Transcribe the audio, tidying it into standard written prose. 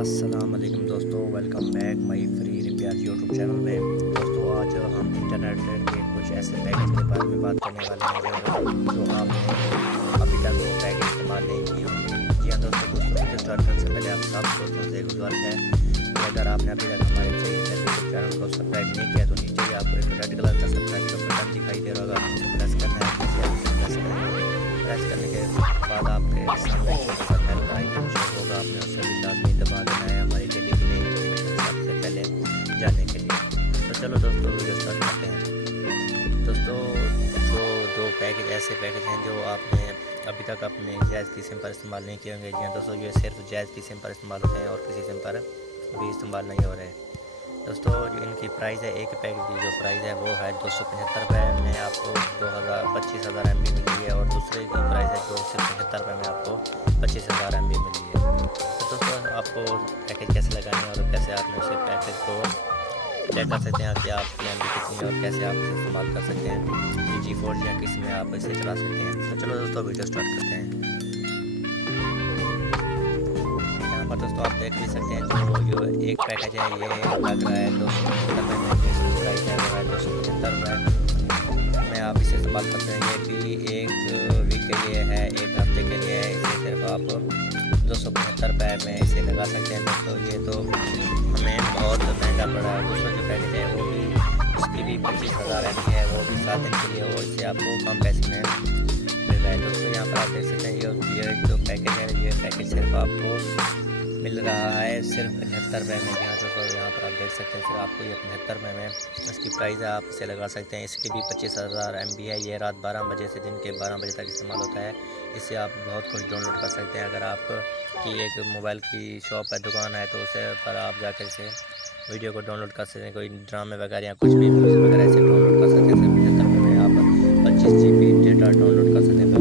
अस्सलाम वालेकुम दोस्तों, welcome back my free repair YouTube channel में। दोस्तों आज हम इंटरनेट के कुछ ऐसे पैकेज के बारे में बात करने वाले हैं जो आपने अभी तक वो पैकेज इस्तेमाल नहीं किए होंगे। जी हाँ दोस्तों, वीडियो स्टार्ट करने से पहले आप सब दोस्तों से गुजारिश है कि अगर आपने अभी तक हमारे यूट्यूब चैनल को सब्सक्राइब नहीं किया तो नीचे ही आपको एक रेड कलर का सब्सक्राइब का बटन दिखाई दे रहा होगा, आपको प्रेस करना है। प्रेस करेंगे, प्रेस करने के बाद आपके सामने छोटा सा बेल का आइकन शो होगा, आपने उसे भी लाजमी दबा देना है हमारी डेली की नई नोटिफिकेशन सबसे पहले जानने के लिए। तो चलो दोस्तों वीडियो स्टार्ट करते हैं। दोस्तों जो दो पैकेज ऐसे पैकेज हैं जो आपने अभी तक अपने जायज़ की सिम पर इस्तेमाल नहीं किए होंगे। जी हाँ दोस्तों, ये सिर्फ जायज़ की सिम पर इस्तेमाल होते हैं और किसी सिम पर भी इस्तेमाल नहीं हो रहे हैं। दोस्तों जो इनकी प्राइस है, एक पैकेज की जो प्राइस है वो है 275 रुपये में आपको 25,000 MB मिली है, और दूसरे की प्राइस है जो सिर्फ 75 रुपये में आपको 25,000 MB मिली है। तो दोस्तों आपको पैकेज कैसे लगानी है और कैसे आपने उसे पैकेज को चेक कर सकते हैं कि आपकी MB कितनी है और कैसे आप इसे इस्तेमाल कर सकते हैं, 3G 4G या किस में आप इसे चला सकते हैं। तो चलो दोस्तों वीडियो स्टार्ट करते हैं। दोस्तों आप देख भी सकते हैं जो एक पैकेज है ये लग रहा है 275 रुपये में, जिसकी प्राइस है वो है 275 रुपये में आप इसे इस्तेमाल करते हैं। ये भी एक वीक के लिए है, एक हफ्ते के लिए है। इसे सिर्फ आप 275 रुपये में इसे लगा सकते हैं। दोस्तों ये तो हमें बहुत महंगा पड़ा है। दूसरा जो पैकेज है वो भी उसकी भी 25,000 MB है, वो भी 7 दिन के लिए, वो इससे आपको कम पैसे में मिल रहा है। दोस्तों यहाँ पर आप देख सकते हैं ये जो पैकेज है, ये पैकेज सिर्फ आपको मिल रहा है सिर्फ 75 रुपये में। यहाँ तो यहाँ पर आप देख सकते हैं, फिर आपको ये 75 रुपये में इसकी प्राइस है, आप इसे लगा सकते हैं। इसकी भी 25,000 MB है। ये रात 12 बजे से दिन के 12 बजे तक इस्तेमाल होता है। इससे आप बहुत कुछ डाउनलोड कर सकते हैं। अगर आपकी एक मोबाइल की शॉप है, दुकान है, तो उसे पर आप जाकर इसे वीडियो को डाउनलोड कर सकते हैं। कोई ड्रामे वगैरह या कुछ भी म्यूज़िक वगैरह ऐसे डाउनलोड कर सकते हैं। सिर्फ 75 रुपये में आप 25 GB डेटा डाउनलोड कर सकते हैं।